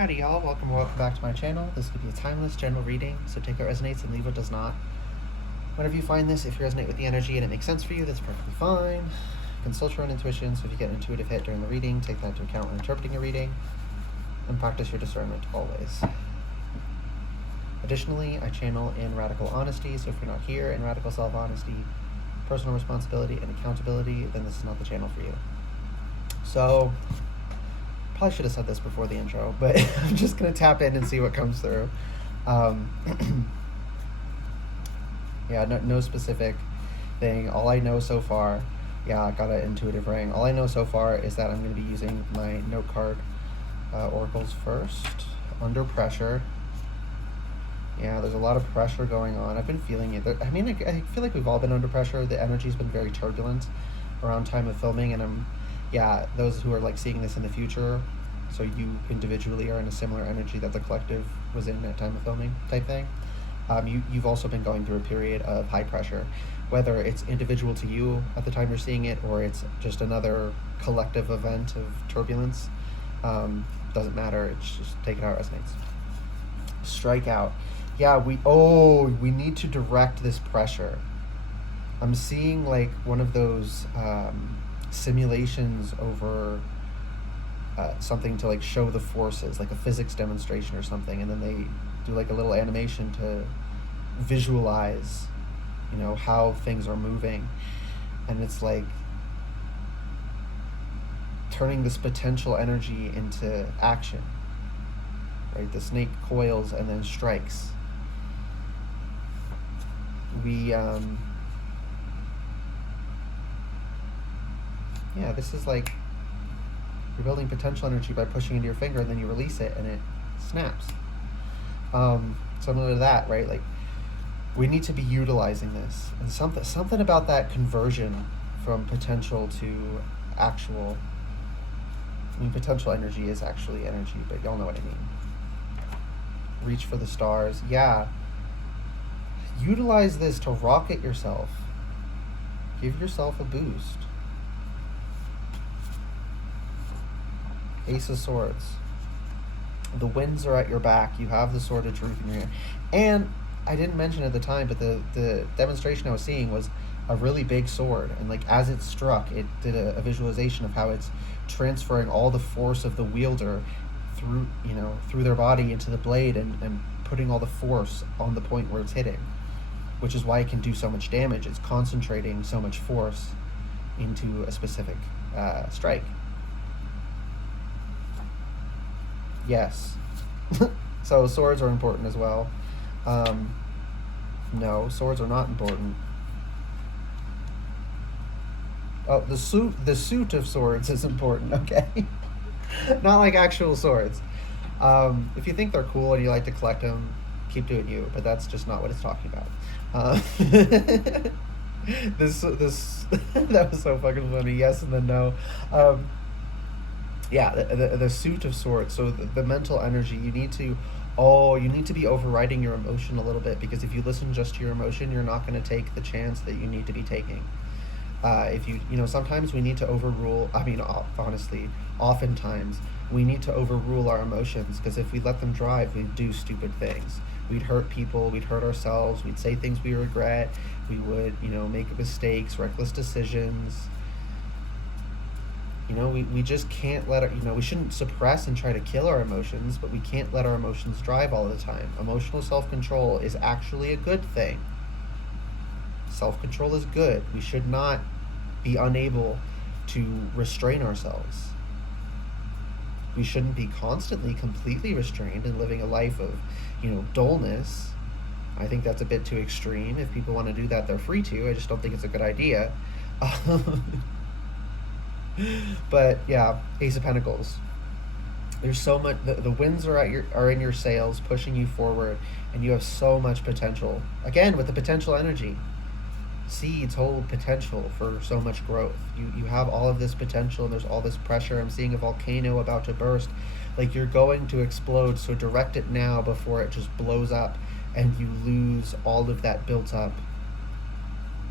Howdy y'all, welcome back to my channel. This could be a timeless general reading, so take what resonates and leave what does not. Whenever you find this, if you resonate with the energy and it makes sense for you, that's perfectly fine. Consult your own intuition, so if you get an intuitive hit during the reading, take that into account when interpreting your reading, and practice your discernment always. Additionally, I channel in radical honesty, so if you're not here in radical self-honesty, personal responsibility, and accountability, then this is not the channel for you. So, probably should have said this before the intro, but I'm just going to tap in and see what comes through. Yeah, no specific thing. All I know so far, I got an intuitive ring. All I know so far is that I'm going to be using my note card oracles first. Under pressure. Yeah, there's a lot of pressure going on. I've been feeling it. I mean, I feel like we've all been under pressure. The energy's been very turbulent around time of filming, and those who are like seeing this in the future, so you individually are in a similar energy that the collective was in at time of filming type thing. You've also been going through a period of high pressure, whether it's individual to you at the time you're seeing it, or it's just another collective event of turbulence. Doesn't matter. It's just take it how it resonates. Strike out. Yeah, we need to direct this pressure. I'm seeing like one of those simulations over something to like show the forces, like a physics demonstration or something, and then they do like a little animation to visualize, how things are moving, and it's like turning this potential energy into action. Right, the snake coils and then strikes. This is like you're building potential energy by pushing into your finger, and then you release it and it snaps. Similar to that, right? Like we need to be utilizing this, and something about that conversion from potential to actual. I mean, potential energy is actually energy, but y'all know what I mean. Reach for the stars. Yeah. Utilize this to rocket yourself. Give yourself a boost. Ace of Swords. The winds are at your back. You have the Sword of Truth in your hand. And I didn't mention at the time, but the demonstration I was seeing was a really big sword. And like as it struck, it did a visualization of how it's transferring all the force of the wielder through their body into the blade and putting all the force on the point where it's hitting, which is why it can do so much damage. It's concentrating so much force into a specific strike. Yes. So swords are important as well. No, swords are not important. Oh, the suit of swords is important, okay? Not like actual swords. If you think they're cool and you like to collect them, keep doing you, but that's just not what it's talking about. This that was so fucking funny. Yes and then no. The suit of swords. So the mental energy, you need to be overriding your emotion a little bit, because if you listen just to your emotion, you're not going to take the chance that you need to be taking. If sometimes we need to overrule. I mean, honestly, oftentimes we need to overrule our emotions, because if we let them drive, we'd do stupid things. We'd hurt people. We'd hurt ourselves. We'd say things we regret. We would, make mistakes, reckless decisions. We just can't let we shouldn't suppress and try to kill our emotions, but we can't let our emotions drive all the time. Emotional self-control is actually a good thing. Self-control is good. We should not be unable to restrain ourselves. We shouldn't be constantly completely restrained and living a life of, dullness. I think that's a bit too extreme. If people want to do that, they're free to. I just don't think it's a good idea. But yeah, Ace of Pentacles. There's so much. The winds are in your sails, pushing you forward, and you have so much potential. Again, with the potential energy. Seeds hold potential for so much growth. You have all of this potential, and there's all this pressure. I'm seeing a volcano about to burst. Like you're going to explode, so direct it now before it just blows up and you lose all of that built up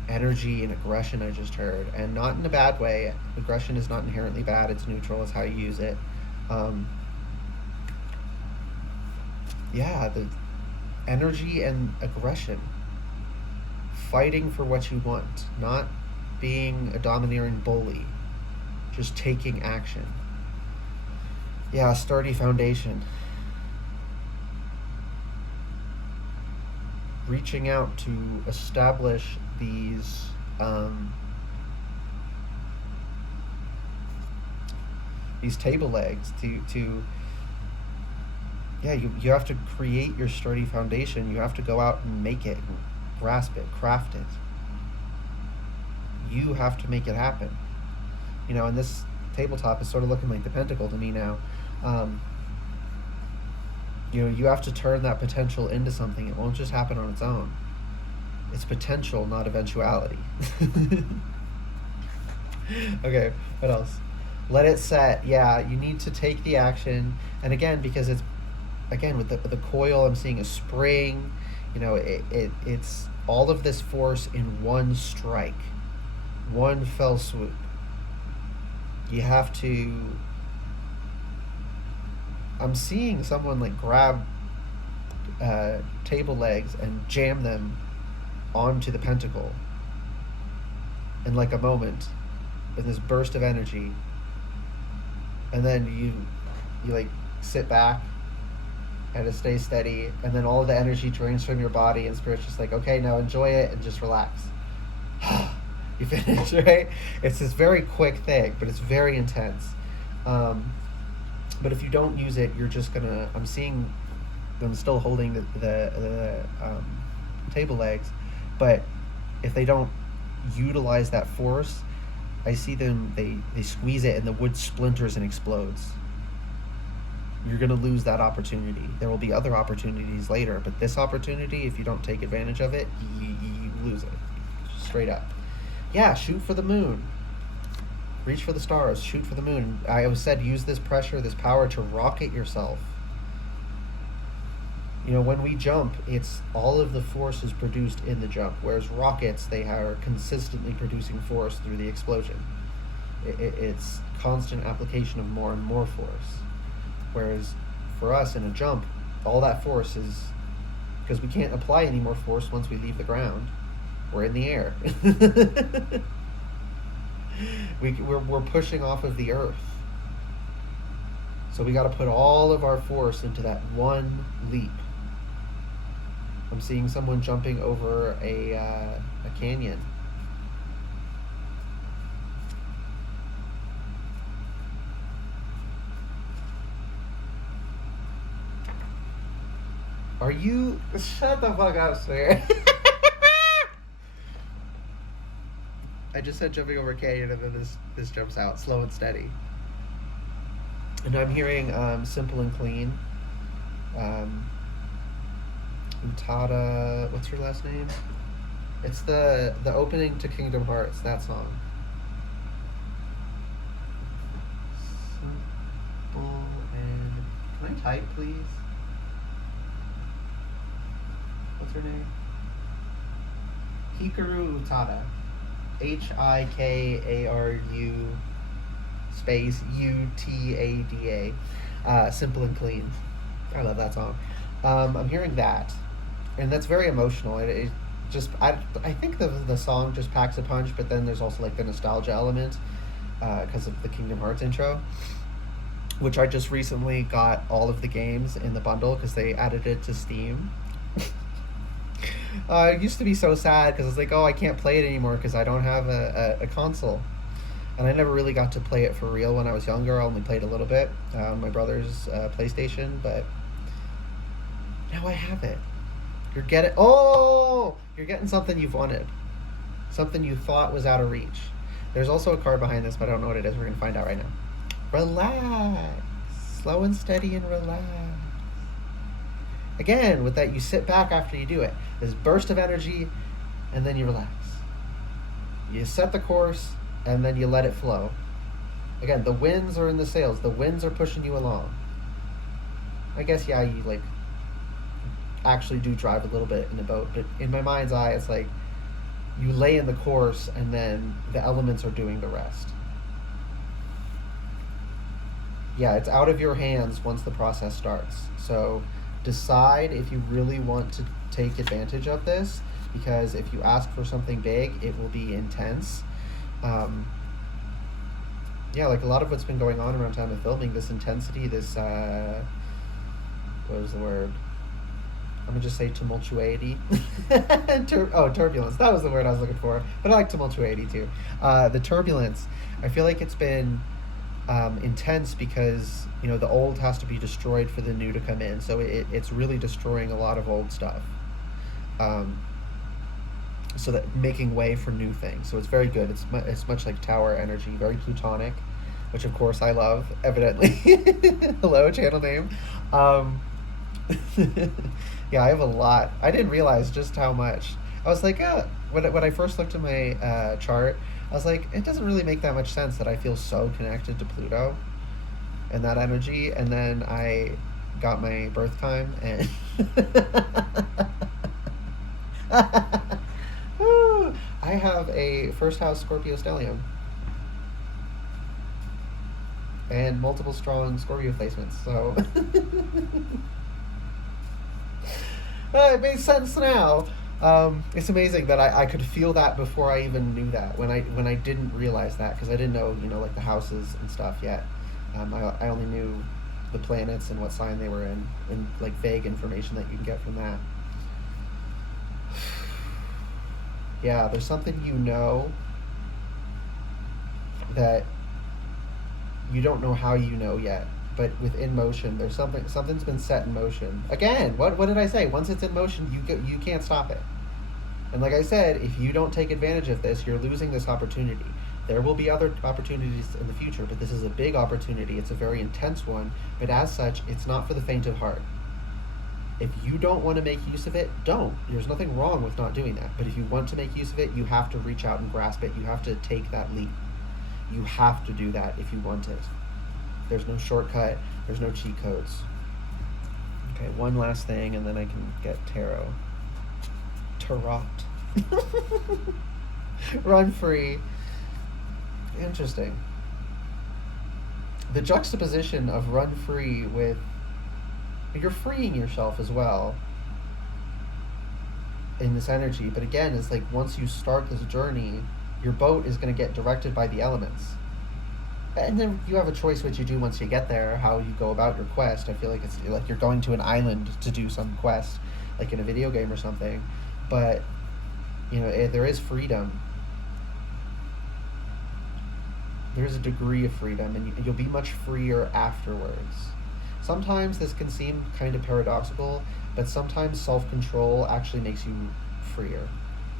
energy and aggression I just heard. And not in a bad way. Aggression is not inherently bad. It's neutral. It's how you use it. yeah, the energy and aggression, fighting for what you want, not being a domineering bully, just taking action. Yeah, sturdy foundation. Reaching out to establish these table legs to yeah, you have to create your sturdy foundation. You have to go out and make it, and grasp it, craft it. You have to make it happen. And this tabletop is sort of looking like the pentacle to me now. um, you have to turn that potential into something. It won't just happen on its own. It's potential, not eventuality. Okay, what else? Let it set. Yeah, you need to take the action. And again, because it's, again, with the coil, I'm seeing a spring. It's all of this force in one strike, one fell swoop. You have to. I'm seeing someone like grab table legs and jam them onto the pentacle in like a moment, in this burst of energy, and then you like sit back and to stay steady, and then all of the energy drains from your body, and spirit's just like, okay, now enjoy it and just relax. You finish, right? It's this very quick thing, but it's very intense. But if you don't use it, you're just gonna. I'm seeing them still holding the table legs, but if they don't utilize that force, I see them. They squeeze it, and the wood splinters and explodes. You're gonna lose that opportunity. There will be other opportunities later, but this opportunity, if you don't take advantage of it, you lose it, straight up. Yeah, shoot for the moon. Reach for the stars, shoot for the moon. I always said, use this pressure, this power to rocket yourself. When we jump, it's all of the force is produced in the jump, whereas rockets, they are consistently producing force through the explosion. It's constant application of more and more force. Whereas for us in a jump, all that force is, because we can't apply any more force once we leave the ground. We're in the air. We're pushing off of the earth. So we got to put all of our force into that one leap. I'm seeing someone jumping over a canyon. Are you... Shut the fuck up, sir. I just said jumping over a canyon, and then this jumps out, slow and steady. And I'm hearing Simple and Clean. Utada, what's her last name? It's the opening to Kingdom Hearts, that song. Simple and... Can I type, please? What's her name? Hikaru Utada. Hikaru space Utada. Simple and Clean. I love that song. I'm hearing that, and that's very emotional. It just I think the song just packs a punch, but then there's also like the nostalgia element because of the Kingdom Hearts intro, which I just recently got all of the games in the bundle because they added it to Steam. It used to be so sad because it's like, oh, I can't play it anymore because I don't have a console. And I never really got to play it for real when I was younger. I only played a little bit on my brother's PlayStation, but now I have it. You're getting something you've wanted. Something you thought was out of reach. There's also a card behind this, but I don't know what it is. We're going to find out right now. Relax. Slow and steady and relax. Again, with that, you sit back after you do it. This burst of energy, and then you relax. You set the course, and then you let it flow. Again, the winds are in the sails. The winds are pushing you along. I guess, yeah, you, like, actually do drive a little bit in a boat, but in my mind's eye, it's like you lay in the course, and then the elements are doing the rest. Yeah, it's out of your hands once the process starts. So decide if you really want to take advantage of this, because if you ask for something big, it will be intense. Yeah, like a lot of what's been going on around time of filming, this intensity, this what was the word? I'm gonna just say tumultuosity. Turbulence. That was the word I was looking for. But I like tumultuosity too. The turbulence. I feel like it's been intense because the old has to be destroyed for the new to come in. So it's really destroying a lot of old stuff. So that making way for new things. So it's very good. It's much like tower energy, very plutonic, which of course I love. Evidently, hello channel name. Yeah, I have a lot. I didn't realize just how much. I was like, when I first looked at my chart, I was like, it doesn't really make that much sense that I feel so connected to Pluto and that energy. And then I got my birth time and I have a first house Scorpio stellium and multiple strong Scorpio placements. So it makes sense now. It's amazing that I could feel that before I even knew that. When I didn't realize that, because I didn't know like the houses and stuff yet. I only knew the planets and what sign they were in, and like vague information that you can get from that. Yeah, there's something that you don't know how yet, but within motion, there's something's been set in motion. Again, what did I say? Once it's in motion, you can't stop it. And like I said, if you don't take advantage of this, you're losing this opportunity. There will be other opportunities in the future, but this is a big opportunity. It's a very intense one, but as such, it's not for the faint of heart. If you don't want to make use of it, don't. There's nothing wrong with not doing that. But if you want to make use of it, you have to reach out and grasp it. You have to take that leap. You have to do that if you want it. There's no shortcut. There's no cheat codes. Okay, one last thing, and then I can get tarot. Tarot. Run free. Interesting. The juxtaposition of run free with you're freeing yourself as well in this energy, but again, it's like once you start this journey, your boat is going to get directed by the elements, and then you have a choice what you do once you get there, how you go about your quest. I feel like it's like you're going to an island to do some quest, like in a video game or something, but there is freedom. There is a degree of freedom, and you'll be much freer afterwards. Sometimes this can seem kind of paradoxical, but sometimes self-control actually makes you freer.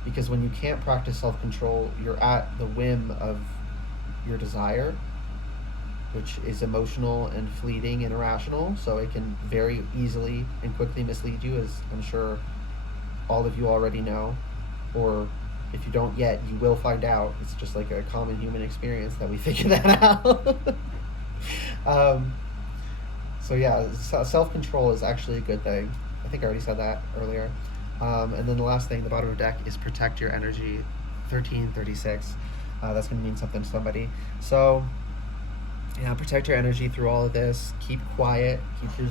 Because when you can't practice self-control, you're at the whim of your desire, which is emotional and fleeting and irrational, so it can very easily and quickly mislead you, as I'm sure all of you already know. Or if you don't yet, you will find out. It's just like a common human experience that we figure that out. So yeah, self-control is actually a good thing. I think I already said that earlier. And then the last thing, the bottom of the deck, is protect your energy. 1336. That's going to mean something to somebody. So yeah, protect your energy through all of this. Keep quiet. Keep your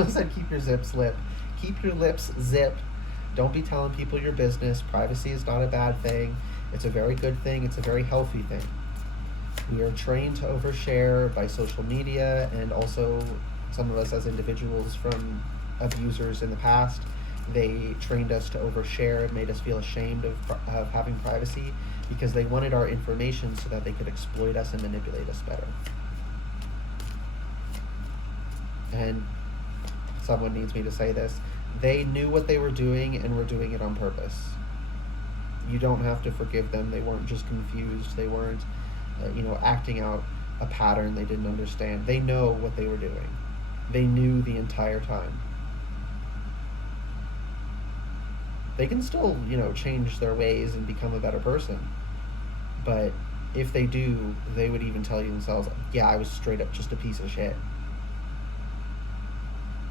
I said keep your zips lip. Keep your lips zipped. Don't be telling people your business. Privacy is not a bad thing. It's a very good thing. It's a very healthy thing. We are trained to overshare by social media, and also some of us as individuals from abusers in the past. They trained us to overshare and made us feel ashamed of having privacy because they wanted our information so that they could exploit us and manipulate us better. And someone needs me to say this. They knew what they were doing and were doing it on purpose. You don't have to forgive them. They weren't just confused. They weren't acting out a pattern they didn't understand. They know what they were doing. They knew the entire time. They can still, change their ways and become a better person. But if they do, they would even tell you themselves, yeah, I was straight up just a piece of shit.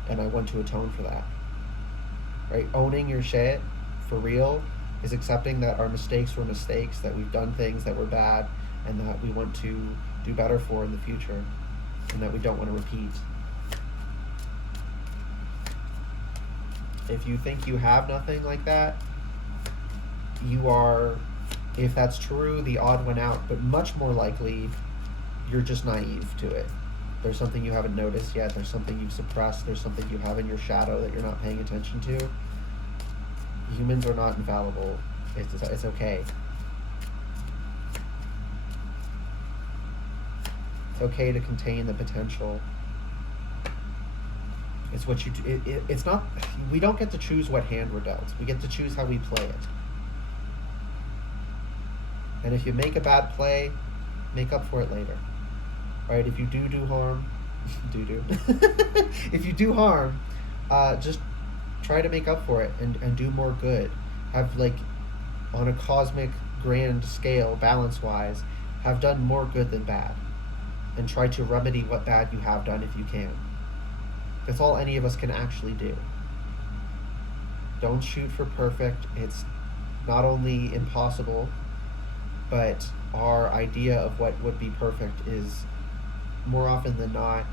And I want to atone for that. Right? Owning your shit, for real, is accepting that our mistakes were mistakes, that we've done things that were bad, and that we want to do better for in the future, and that we don't want to repeat. If you think you have nothing like that, you are, if that's true, the odd one out, but much more likely you're just naive to it. There's something you haven't noticed yet, there's something you've suppressed, there's something you have in your shadow that you're not paying attention to. Humans are not infallible. It's okay. It's okay to contain the potential. It's what you do. It's not, we don't get to choose what hand we're dealt. We get to choose how we play it. And if you make a bad play, make up for it later. Right? If you do harm, if you do harm, just try to make up for it and do more good. Have, like, on a cosmic grand scale, balance-wise, have done more good than bad. And try to remedy what bad you have done if you can. That's all any of us can actually do. Don't shoot for perfect. It's not only impossible, but our idea of what would be perfect is more often than not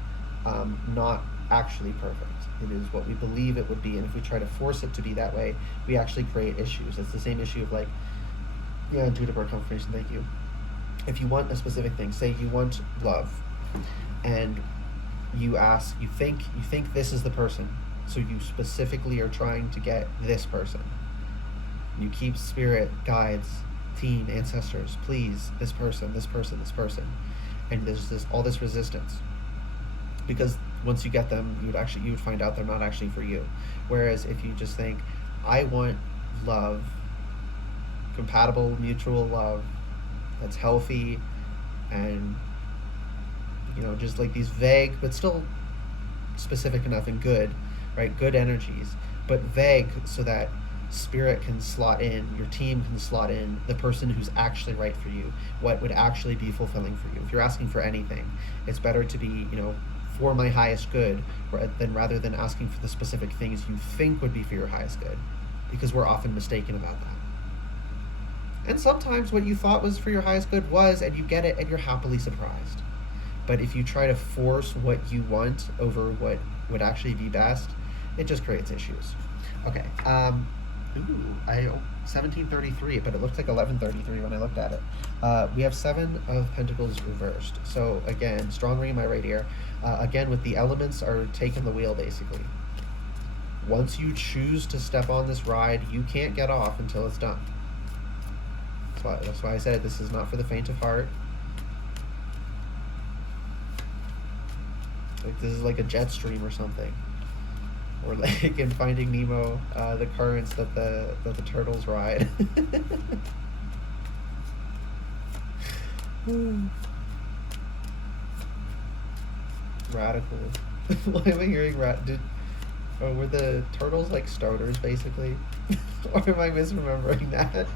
actually perfect. It is what we believe it would be, and if we try to force it to be that way, we actually create issues. It's the same issue of, like, yeah, Judibird confirmation, thank you. If you want a specific thing, say you want love, and you think this is the person, so you specifically are trying to get this person. You keep spirit, guides, team, ancestors, please, this person, and there's all this resistance, because once you get them, you would find out they're not actually for you. Whereas if you just think, I want love, compatible, mutual love, that's healthy, and just like these vague but still specific enough and good, right? Good energies, but vague, so that spirit can slot in, your team can slot in the person who's actually right for you, what would actually be fulfilling for you. If you're asking for anything, it's better to be, for my highest good, rather than asking for the specific things you think would be for your highest good, because we're often mistaken about that. And sometimes what you thought was for your highest good was, and you get it, and you're happily surprised. But if you try to force what you want over what would actually be best, it just creates issues. Okay. 1733, but it looked like 1133 when I looked at it. We have 7 of Pentacles reversed. So again, strong ring in my right ear. Again, with the elements are taking the wheel, basically. Once you choose to step on this ride, you can't get off until it's done. That's why I said this is not for the faint of heart. Like, this is like a jet stream or something. Or like in Finding Nemo, the currents that the turtles ride. Radical. Why am I hearing were the turtles like starters, basically? Or am I misremembering that?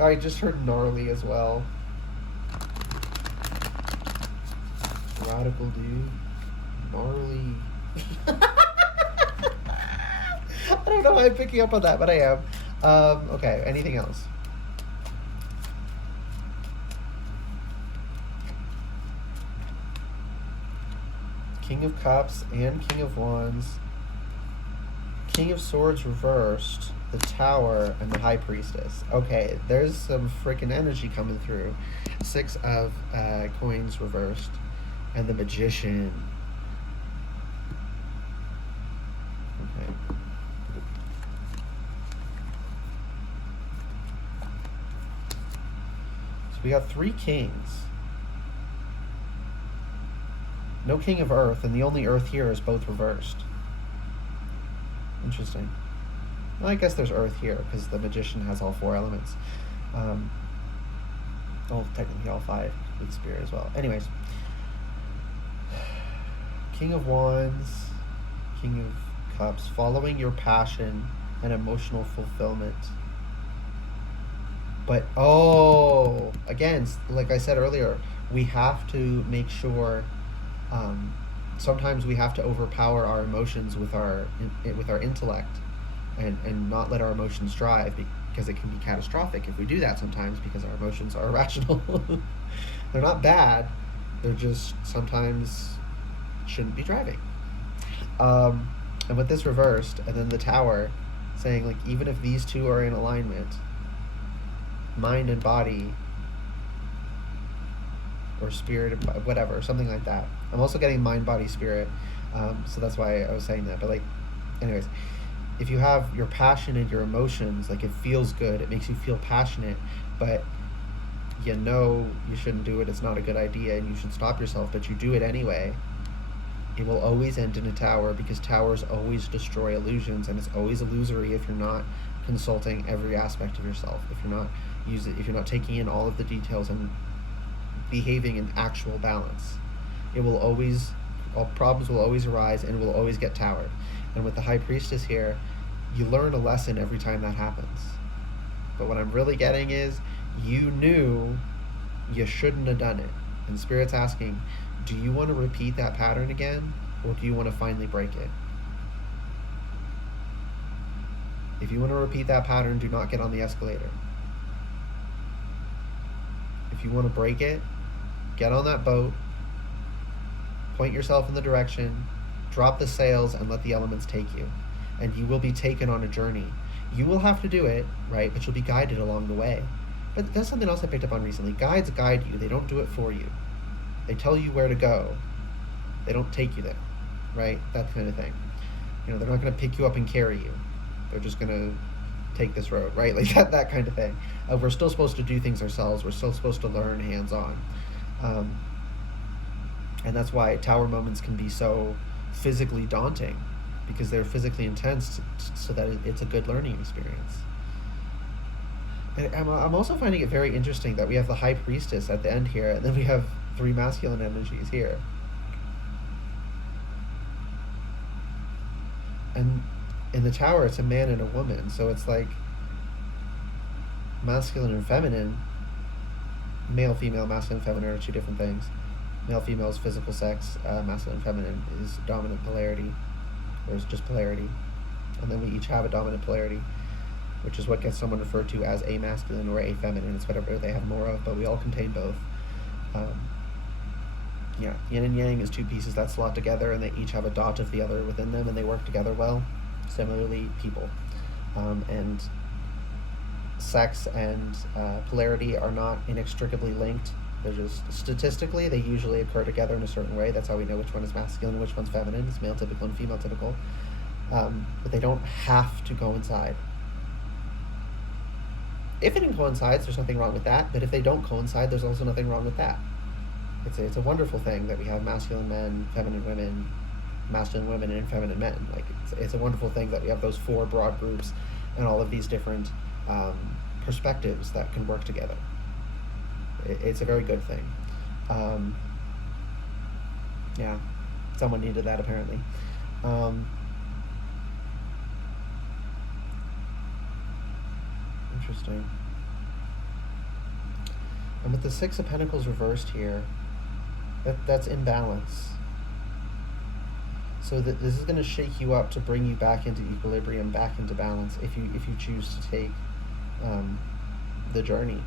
I just heard gnarly as well. Radical dude. Gnarly. I don't know why I'm picking up on that, but I am. Okay, anything else? King of Cups and King of Wands. King of Swords reversed. The Tower and the High Priestess. Okay, there's some freaking energy coming through. 6 of coins reversed. And the Magician. Okay. So we got 3 kings. No King of Earth, and the only Earth here is both reversed. Interesting. Well, I guess there's Earth here, because the Magician has all 4 elements. Technically all 5 with Spirit as well. Anyways. King of Wands, King of Cups, following your passion and emotional fulfillment. But, again, like I said earlier, we have to make sure, sometimes we have to overpower our emotions with our intellect and not let our emotions drive, because it can be catastrophic if we do that sometimes, because our emotions are irrational. They're not bad, They're just sometimes shouldn't be driving. And with this reversed, and then the tower saying, like, even if these two are in alignment, mind and body, or spirit, whatever, something like that. I'm also getting mind, body, spirit, so that's why I was saying that. But, like, anyways, if you have your passion and your emotions, like, it feels good, it makes you feel passionate, but you know you shouldn't do it, it's not a good idea, and you should stop yourself, but you do it anyway, it will always end in a tower, because towers always destroy illusions, and it's always illusory if you're not consulting every aspect of yourself, if you're not taking in all of the details and behaving in actual balance. All problems will always arise and will always get towered. And with the High Priestess here, you learn a lesson every time that happens. But what I'm really getting is, you knew you shouldn't have done it. And Spirit's asking, do you want to repeat that pattern again, or do you want to finally break it? If you want to repeat that pattern, do not get on the escalator. If you want to break it, get on that boat, point yourself in the direction, drop the sails, and let the elements take you. And you will be taken on a journey. You will have to do it, right? But you'll be guided along the way. But that's something else I picked up on recently. Guides guide you. They don't do it for you. They tell you where to go. They don't take you there, right? That kind of thing. They're not going to pick you up and carry you. They're just going to take this road, right? Like that kind of thing. We're still supposed to do things ourselves. We're still supposed to learn hands-on. And that's why tower moments can be so physically daunting, because they're physically intense, so that it's a good learning experience. And I'm also finding it very interesting that we have the High Priestess at the end here, and then we have 3 masculine energies here. And in the tower, it's a man and a woman, so it's like masculine and feminine. Male, female, masculine, feminine are 2 different things. Male, female is physical sex. Masculine, feminine is dominant polarity, or is just polarity. And then we each have a dominant polarity, which is what gets someone referred to as a masculine or a feminine. It's whatever they have more of, but we all contain both. Yin and yang is 2 pieces that slot together, and they each have a dot of the other within them, and they work together well. Similarly, people. And sex and polarity are not inextricably linked. They're just, statistically, they usually occur together in a certain way. That's how we know which one is masculine and which one's feminine. It's male typical and female typical. But they don't have to coincide. If it coincides, there's nothing wrong with that. But if they don't coincide, there's also nothing wrong with that. It's a wonderful thing that we have masculine men, feminine women, masculine women, and feminine men. Like, it's a wonderful thing that we have those 4 broad groups and all of these different perspectives that can work together. It's a very good thing. Someone needed that, apparently. Interesting. And with the 6 of Pentacles reversed here, that's imbalance. So this is going to shake you up to bring you back into equilibrium, back into balance, if you choose to take the journey.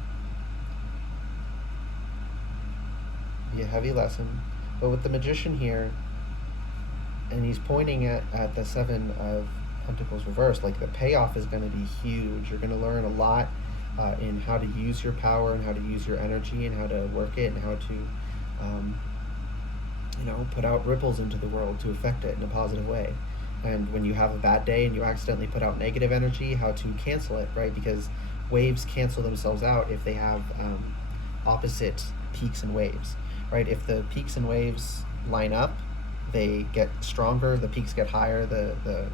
Be a heavy lesson. But with the Magician here, and he's pointing at the 7 of Pentacles reversed, like, the payoff is going to be huge. You're going to learn a lot in how to use your power and how to use your energy and how to work it and how to put out ripples into the world to affect it in a positive way. And when you have a bad day and you accidentally put out negative energy, how to cancel it, right? Because waves cancel themselves out if they have opposite peaks and waves, right? If the peaks and waves line up, they get stronger, the peaks get higher, the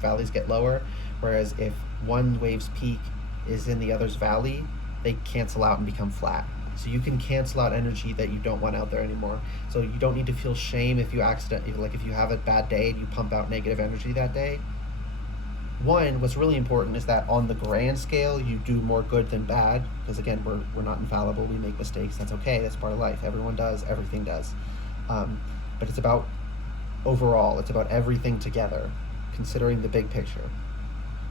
valleys get lower. Whereas if one wave's peak is in the other's valley, they cancel out and become flat. So you can cancel out energy that you don't want out there anymore. So you don't need to feel shame if you if you have a bad day and you pump out negative energy that day. One, what's really important is that on the grand scale, you do more good than bad. Because again, we're not infallible. We make mistakes. That's okay. That's part of life. Everyone does. Everything does. But it's about overall. It's about everything together, considering the big picture.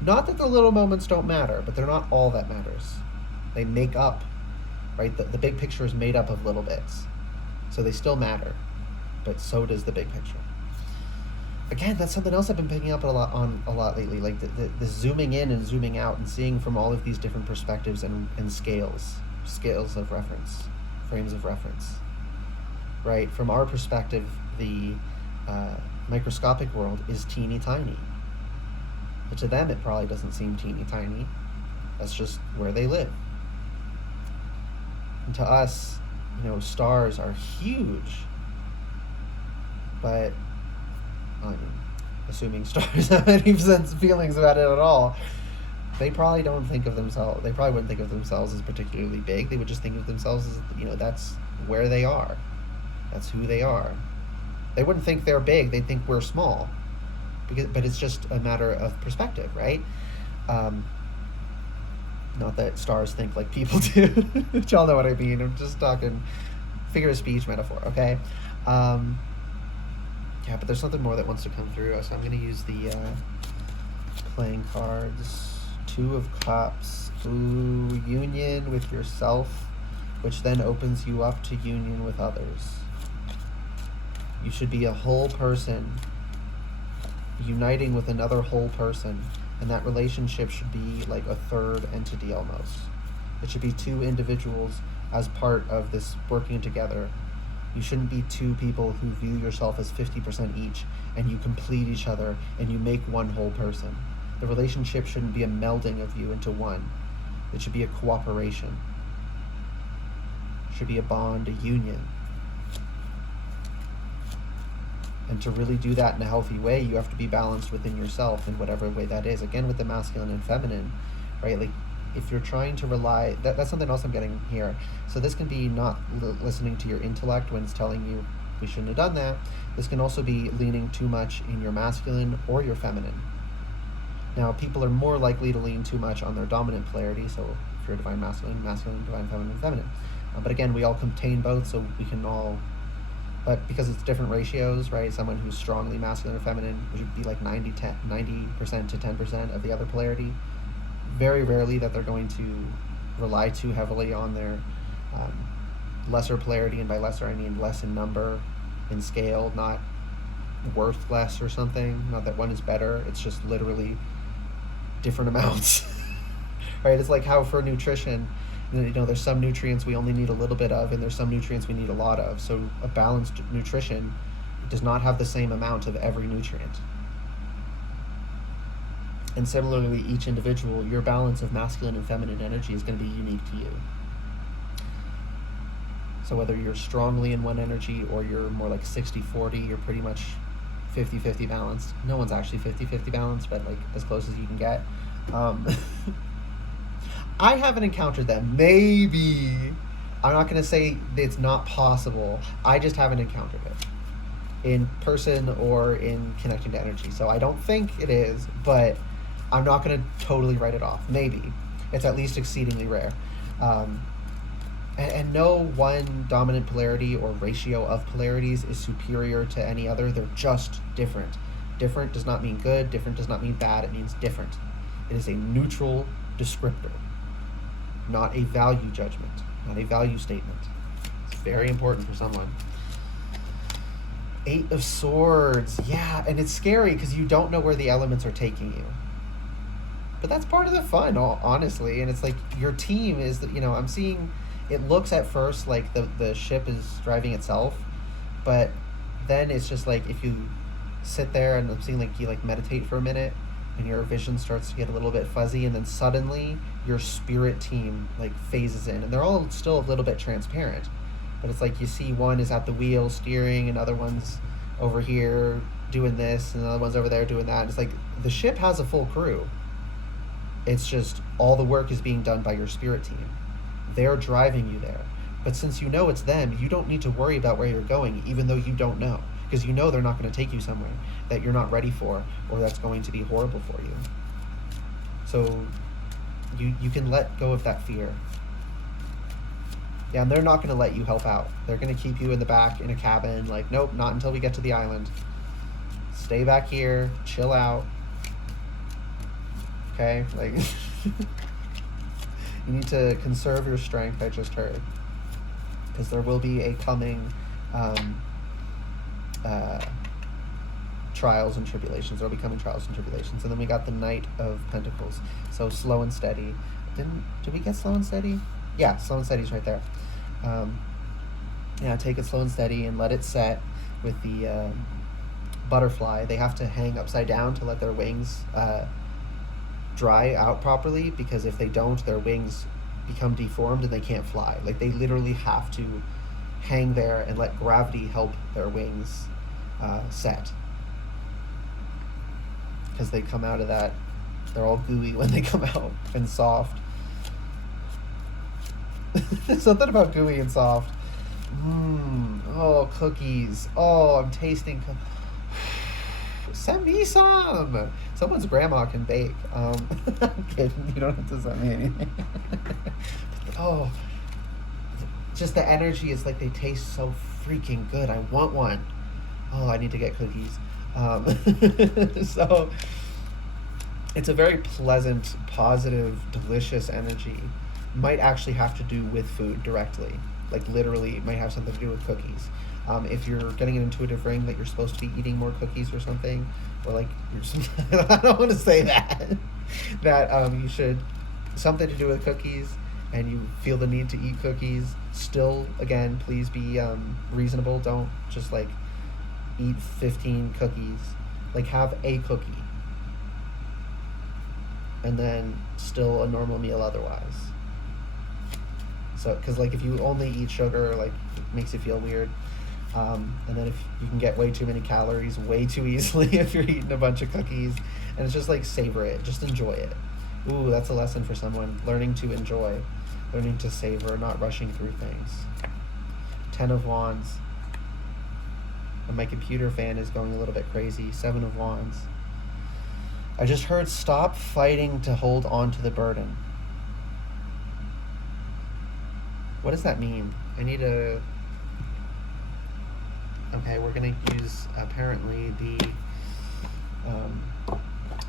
Not that the little moments don't matter, but they're not all that matters. They make up, right? The big picture is made up of little bits. So they still matter, but so does the big picture. Again, that's something else I've been picking up a lot lately, like the zooming in and zooming out and seeing from all of these different perspectives and scales of reference, frames of reference, right? From our perspective, the microscopic world is teeny tiny, but to them it probably doesn't seem teeny tiny. That's just where they live. And to us, stars are huge, but assuming stars have any feelings about it at all, they probably don't think of themselves. They probably wouldn't think of themselves as particularly big. They would just think of themselves as, that's where they are. That's who they are. They wouldn't think they're big. They'd think we're small. But it's just a matter of perspective, right? Not that stars think like people do. Which y'all know what I mean. I'm just talking figure of speech metaphor, okay? Yeah, but there's something more that wants to come through. So I'm going to use the playing cards. 2 of Cups. Ooh, union with yourself, which then opens you up to union with others. You should be a whole person uniting with another whole person, and that relationship should be like a third entity almost. It should be 2 individuals as part of this working together. You shouldn't be 2 people who view yourself as 50% each, and you complete each other, and you make one whole person. The relationship shouldn't be a melding of you into one. It should be a cooperation. It should be a bond, a union. And to really do that in a healthy way, you have to be balanced within yourself in whatever way that is. Again, with the masculine and feminine, right? Like, if you're trying to rely, that's something else I'm getting here. So this can be not listening to your intellect when it's telling you we shouldn't have done that. This can also be leaning too much in your masculine or your feminine. Now, people are more likely to lean too much on their dominant polarity. So if you're divine masculine, divine feminine, feminine. But again, we all contain both, so we can all, but because it's different ratios, right? Someone who's strongly masculine or feminine would be like 90% to 10% of the other polarity. Very rarely that they're going to rely too heavily on their lesser polarity, and by lesser I mean less in number, in scale, not worth less or something. Not that one is better, it's just literally different amounts. Right? It's like how for nutrition, there's some nutrients we only need a little bit of, and there's some nutrients we need a lot of. So a balanced nutrition does not have the same amount of every nutrient. And similarly, each individual, your balance of masculine and feminine energy is going to be unique to you. So whether you're strongly in one energy or you're more like 60-40, you're pretty much 50-50 balanced. No one's actually 50-50 balanced, but like as close as you can get. I haven't encountered that. Maybe. I'm not going to say it's not possible. I just haven't encountered it in person or in connecting to energy. So I don't think it is, but I'm not going to totally write it off. Maybe. It's at least exceedingly rare. And no one dominant polarity or ratio of polarities is superior to any other. They're just different. Different does not mean good. Different does not mean bad. It means different. It is a neutral descriptor, not a value judgment, not a value statement. It's very important for someone. 8 of Swords. Yeah, and it's scary because you don't know where the elements are taking you. But that's part of the fun, honestly. And it's like your team is, I'm seeing, it looks at first like the ship is driving itself, but then it's just like if you sit there and I'm seeing like you like meditate for a minute and your vision starts to get a little bit fuzzy, and then suddenly your spirit team like phases in, and they're all still a little bit transparent, but it's like you see one is at the wheel steering, and other one's over here doing this, and the other one's over there doing that. It's like the ship has a full crew. It's just all the work is being done by your spirit team. They're driving you there. But since you know it's them, you don't need to worry about where you're going, even though you don't know. Because you know they're not going to take you somewhere that you're not ready for, or that's going to be horrible for you. So you can let go of that fear. Yeah, and they're not going to let you help out. They're going to keep you in the back in a cabin, like, nope, not until we get to the island. Stay back here, chill out. Okay? Like, you need to conserve your strength, I just heard. Because there will be a coming um, uh, trials and tribulations, or becoming trials and tribulations. And then we got the Knight of Pentacles, so slow and steady. Did we get slow and steady? Yeah, slow and steady's right there. Yeah, take it slow and steady and let it set. With the butterfly, they have to hang upside down to let their wings dry out properly, because if they don't, their wings become deformed and they can't fly. Like, they literally have to hang there and let gravity help their wings set, because they come out of that, they're all gooey when they come out and soft. Something about gooey and soft. Oh, cookies. Oh, I'm tasting. Send me some. Someone's grandma can bake. I'm kidding. You don't have to send me anything. Oh, just the energy is like, they taste so freaking good. I want one. Oh, I need to get cookies. So it's a very pleasant, positive, delicious energy. Might actually have to do with food directly. Like, literally, it might have something to do with cookies. If you're getting an intuitive ring that you're supposed to be eating more cookies or something, or like, I don't want to say that, that you should, something to do with cookies, and you feel the need to eat cookies, still, again, please be reasonable. Don't just like eat 15 cookies. Like, have a cookie, and then still a normal meal otherwise. So, because like, if you only eat sugar, like, it makes you feel weird. And then if you can get way too many calories way too easily if you're eating a bunch of cookies, and it's just like, savor it, just enjoy it. Ooh, that's a lesson for someone, learning to enjoy, learning to savor, not rushing through things. 10 of Wands. And my computer fan is going a little bit crazy. 7 of Wands. I just heard, stop fighting to hold on to the burden. What does that mean? I need a... Okay, we're going to use, apparently, the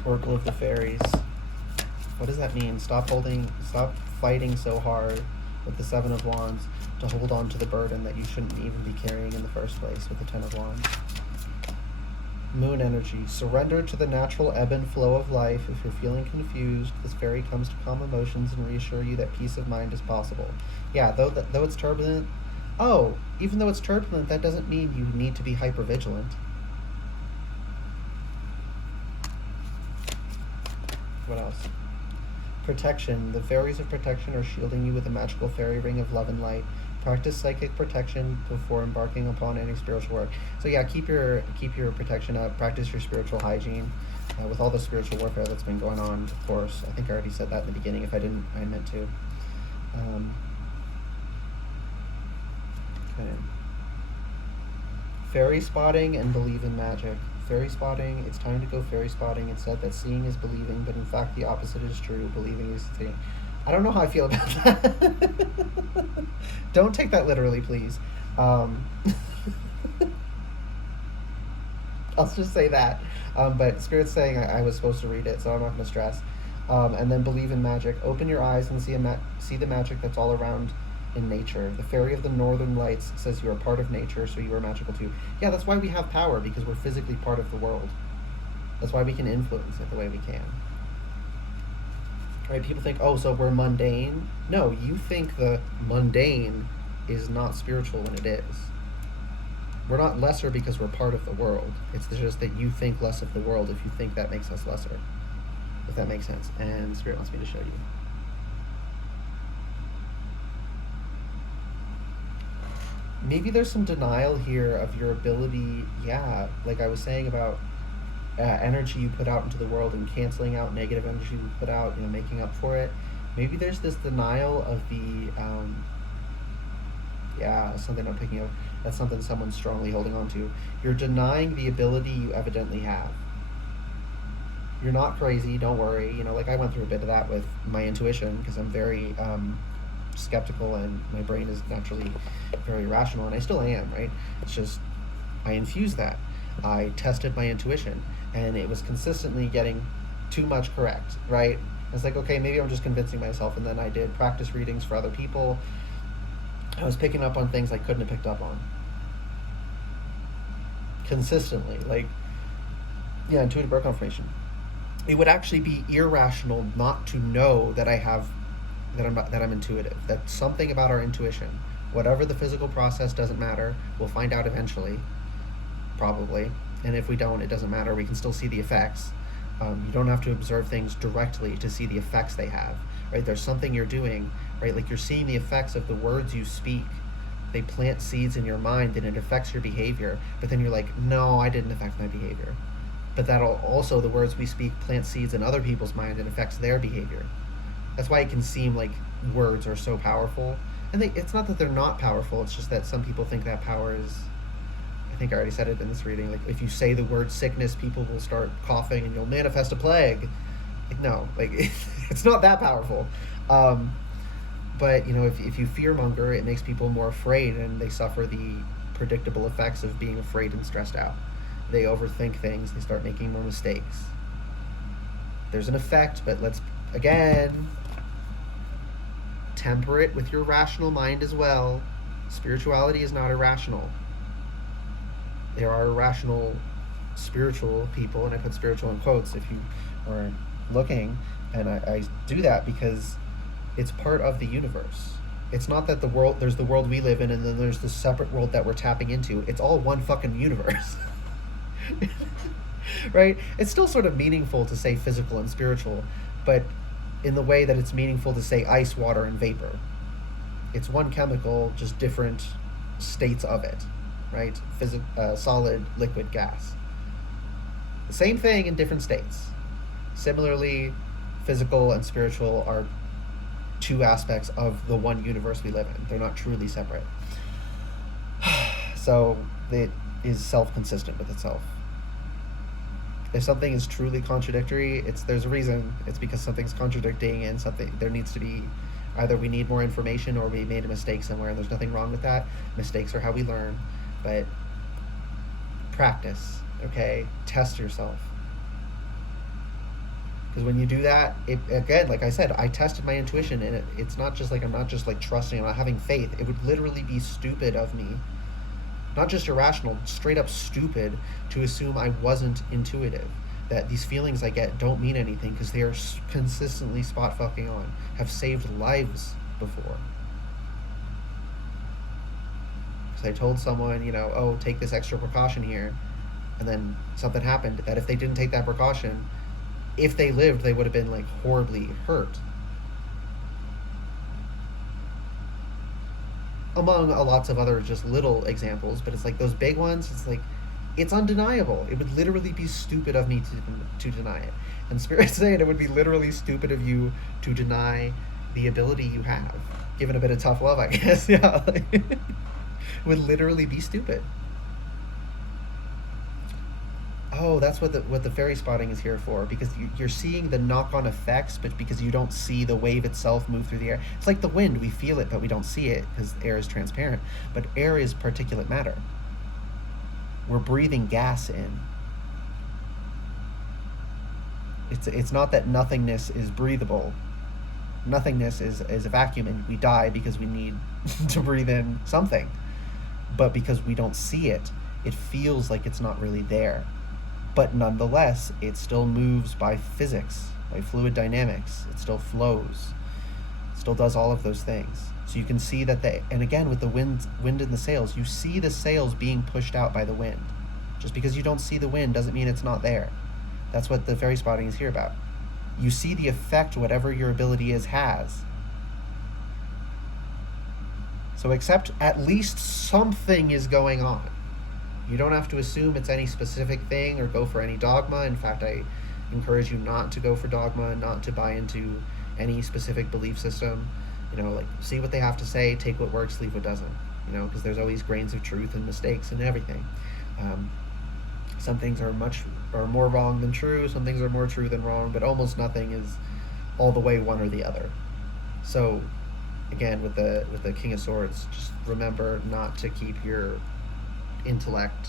Oracle of the Fairies. What does that mean? Stop fighting so hard with the 7 of Wands to hold on to the burden that you shouldn't even be carrying in the first place with the 10 of Wands. Moon energy. Surrender to the natural ebb and flow of life. If you're feeling confused, this fairy comes to calm emotions and reassure you that peace of mind is possible. Yeah, though it's turbulent. Oh, even though it's turbulent, that doesn't mean you need to be hypervigilant. What else? Protection. The fairies of protection are shielding you with a magical fairy ring of love and light. Practice psychic protection before embarking upon any spiritual work. So yeah, keep your protection up. Practice your spiritual hygiene. With all the spiritual warfare that's been going on, of course. I think I already said that in the beginning. If I didn't, I meant to. Okay. Fairy spotting and believe in magic. Fairy spotting, it's time to go fairy spotting. It said that seeing is believing, but in fact the opposite is true. Believing is seeing. I don't know how I feel about that. Don't take that literally, please. I'll just say that. But Spirit's saying I was supposed to read it, so I'm not going to stress. And then believe in magic. Open your eyes and see the magic that's all around in nature. The Fairy of the Northern Lights says you are part of nature, so you are magical too. Yeah, that's why we have power, because we're physically part of the world. That's why we can influence it the way we can. Right? People think, oh, so we're mundane. No, you think the mundane is not spiritual when it is. We're not lesser because we're part of the world. It's just that you think less of the world if you think that makes us lesser. If that makes sense. And Spirit wants me to show you. Maybe there's some denial here of your ability, yeah, like I was saying about energy you put out into the world and canceling out negative energy you put out, making up for it. Maybe there's this denial of the, something I'm picking up. That's something someone's strongly holding on to. You're denying the ability you evidently have. You're not crazy, don't worry. Like I went through a bit of that with my intuition, because I'm very skeptical and my brain is naturally very rational, and I still am, right? It's just I infused that. I tested my intuition, and it was consistently getting too much correct, right? It's like, okay, maybe I'm just convincing myself, and then I did practice readings for other people. I was picking up on things I couldn't have picked up on. consistently. Like, yeah, intuitive birth confirmation. It would actually be irrational not to know that I'm intuitive. That something about our intuition, whatever the physical process, doesn't matter. We'll find out eventually, probably. And if we don't, it doesn't matter. We can still see the effects. You don't have to observe things directly to see the effects they have, right? There's something you're doing, right? Like you're seeing the effects of the words you speak. They plant seeds in your mind and it affects your behavior. But then you're like, no, I didn't affect my behavior. But that'll also, the words we speak plant seeds in other people's mind and affects their behavior. That's why it can seem like words are so powerful. And it's not that they're not powerful, it's just that some people think that power is, I think I already said it in this reading, like if you say the word sickness, people will start coughing and you'll manifest a plague. Like, no, like it's not that powerful. But, you know, if you fearmonger, it makes people more afraid and they suffer the predictable effects of being afraid and stressed out. They overthink things, they start making more mistakes. There's an effect, but let's, again, temper it with your rational mind as well. Spirituality is not irrational. There are irrational spiritual people, and I put spiritual in quotes if you are looking, and I do that because it's part of the universe. It's not that there's the world we live in and then there's the separate world that we're tapping into. It's all one fucking universe. Right? It's still sort of meaningful to say physical and spiritual, but in the way that it's meaningful to say ice, water, and vapor. It's one chemical, just different states of it, right? Solid, liquid, gas. The same thing in different states. Similarly, physical and spiritual are two aspects of the one universe we live in. They're not truly separate. So it is self-consistent with itself. If something is truly contradictory, there's a reason. It's because something's contradicting, and there needs to be, either we need more information or we made a mistake somewhere, and there's nothing wrong with that. Mistakes are how we learn, but practice, okay? Test yourself. Because when you do that, again, like I said, I tested my intuition, and it's not just like I'm not just like trusting, I'm not having faith. It would literally be stupid of me, not just irrational, straight up stupid, to assume I wasn't intuitive. That these feelings I get don't mean anything because they are consistently spot fucking on. Have saved lives before. Because I told someone, you know, oh, take this extra precaution here, and then something happened that if they didn't take that precaution, if they lived, they would have been like horribly hurt. Among lots of other just little examples, but it's like those big ones, it's like, it's undeniable. It would literally be stupid of me to deny it. And Spirit's saying it would be literally stupid of you to deny the ability you have. Given a bit of tough love, I guess, yeah. It would literally be stupid. Oh, that's what the fairy spotting is here for, because you're seeing the knock-on effects, but because you don't see the wave itself move through the air. It's like the wind. We feel it, but we don't see it because air is transparent. But air is particulate matter. We're breathing gas in. It's not that nothingness is breathable. Nothingness is a vacuum, and we die because we need to breathe in something. But because we don't see it, it feels like it's not really there. But nonetheless, it still moves by physics, by fluid dynamics. It still flows. It still does all of those things. So you can see that and again, with the wind in the sails, you see the sails being pushed out by the wind. Just because you don't see the wind doesn't mean it's not there. That's what the fairy spotting is here about. You see the effect whatever your ability has. So accept at least something is going on. You don't have to assume it's any specific thing or go for any dogma. In fact, I encourage you not to go for dogma, not to buy into any specific belief system. You know, like, see what they have to say, take what works, leave what doesn't. You know, because there's always grains of truth and mistakes and everything. Some things are more wrong than true. Some things are more true than wrong. But almost nothing is all the way one or the other. So, again, with the King of Swords, just remember not to keep your intellect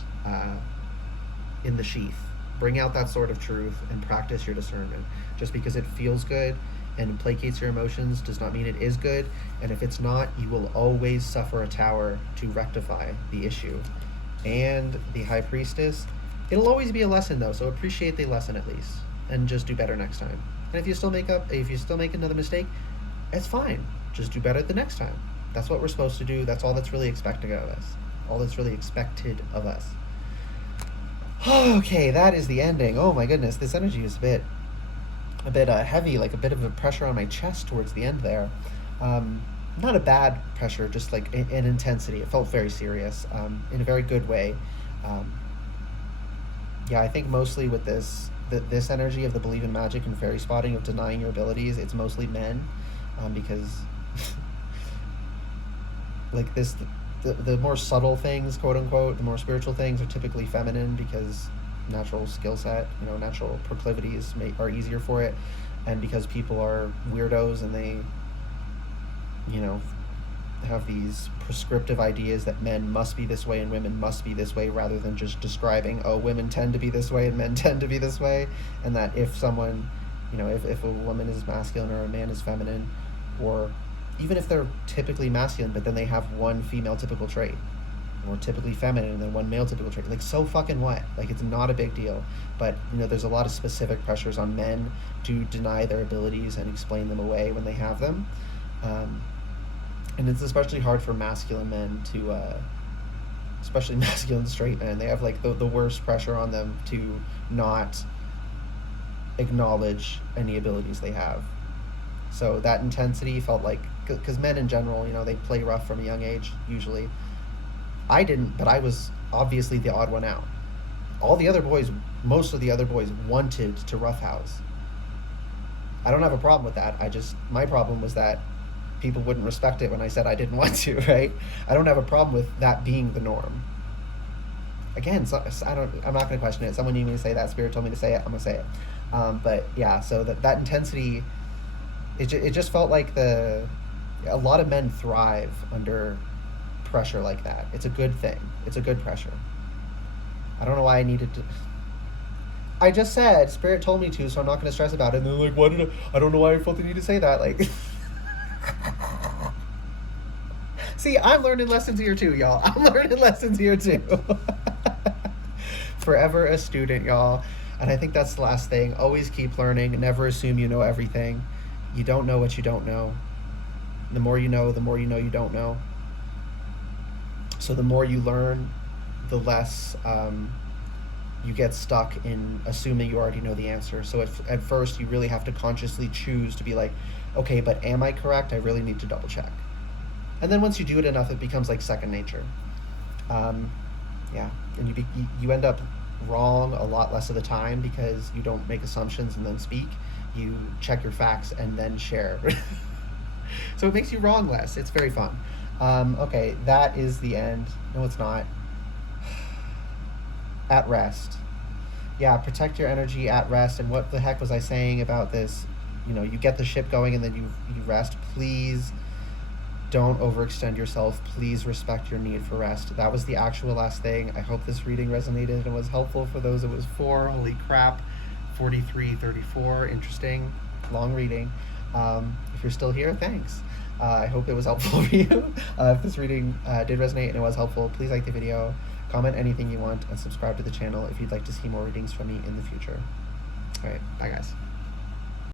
in the sheath. Bring out that sword of truth and practice your discernment. Just because it feels good and placates your emotions does not mean it is good. And if it's not, you will always suffer a tower to rectify the issue. and the High Priestess. It'll always be a lesson though, so appreciate the lesson at least, and just do better next time. And if you still make another mistake, it's fine. Just do better the next time. That's what we're supposed to do. That's all that's really expected of us. All that's really expected of us. Okay, that is the ending. Oh my goodness, this energy is a bit heavy, like a bit of a pressure on my chest towards the end there. Not a bad pressure, just like an intensity. It felt very serious, in a very good way. Yeah, I think mostly with this energy of the believe in magic and fairy spotting, of denying your abilities, it's mostly men, because like the more subtle things, quote unquote, the more spiritual things are typically feminine, because natural skill set, natural proclivities are easier for it, and because people are weirdos and they, have these prescriptive ideas that men must be this way and women must be this way, rather than just describing, oh, women tend to be this way and men tend to be this way, and that if someone, if a woman is masculine or a man is feminine, or even if they're typically masculine but then they have one female typical trait, or typically feminine and then one male typical trait, like, so fucking what? Like, it's not a big deal. But there's a lot of specific pressures on men to deny their abilities and explain them away when they have them, and it's especially hard for masculine men to especially masculine straight men. They have like the worst pressure on them to not acknowledge any abilities they have. So that intensity felt like, because men in general, they play rough from a young age usually. I didn't, but I was obviously the odd one out. Most of the other boys wanted to roughhouse. I don't have a problem with that. My problem was that people wouldn't respect it when I said I didn't want to, right? I don't have a problem with that being the norm. Again, I'm not going to question it. Someone needed me to say that. Spirit told me to say it. I'm going to say it. But yeah, so that intensity, it just felt like a lot of men thrive under pressure like that. It's a good thing. It's a good pressure. I don't know why I needed to. I just said Spirit told me to, so I'm not going to stress about it. And they're like, "What did I don't know why I felt the need to say that." Like, see, I'm learning lessons here too, y'all. I'm learning lessons here too. Forever a student, y'all. And I think that's the last thing. Always keep learning. Never assume you know everything. You don't know what you don't know. The more you know you don't know. So the more you learn, the less you get stuck in assuming you already know the answer. So at first you really have to consciously choose to be like, okay, but am I correct? I really need to double check. And then once you do it enough, it becomes like second nature. Yeah, and you end up wrong a lot less of the time, because you don't make assumptions and then speak. You check your facts and then share. So it makes you wrong less. It's very fun. Okay, that is the end. No, it's not. At rest. Yeah, protect your energy at rest. And what the heck was I saying about this? You get the ship going and then you rest. Please don't overextend yourself. Please respect your need for rest. That was the actual last thing. I hope this reading resonated and was helpful for those it was for. Holy crap. 43:34. Interesting. Long reading. If you're still here, thanks. I hope it was helpful for you. If this reading did resonate and it was helpful, please like the video, comment anything you want, and subscribe to the channel if you'd like to see more readings from me in the future. All right, bye guys.